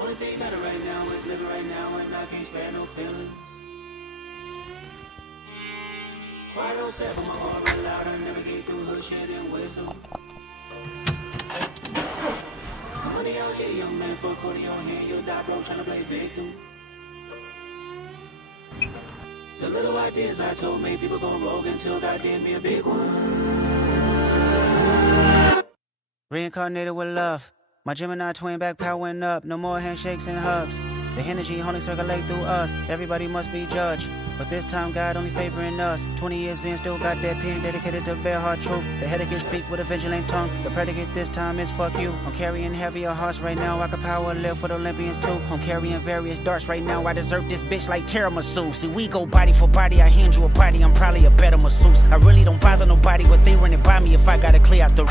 Only thing matter right now is living right now, and I can't spare no feelings. Quiet on set, but my heart real loud. I navigate through hood shit and wisdom. The money out here, young man, for a quarter on hand, you'll die broke trying to play victim. The little ideas I told made people go rogue until God did me a big one. Reincarnated with love. My Gemini twin back powering up. No more handshakes and hugs. The energy only circulate through us. Everybody must be judged. But this time God only favoring us. 20 years in, still got that pen dedicated to bare hard truth. The headache can speak with a vigilant tongue. The predicate this time is fuck you. I'm carrying heavier hearts right now. I could power live for the Olympians too. I'm carrying various darts right now. I desert this bitch like tiramisu. See, we go body for body. I hand you a body. I'm probably a better masseuse. I really don't bother nobody, but they running by me if I gotta clear out the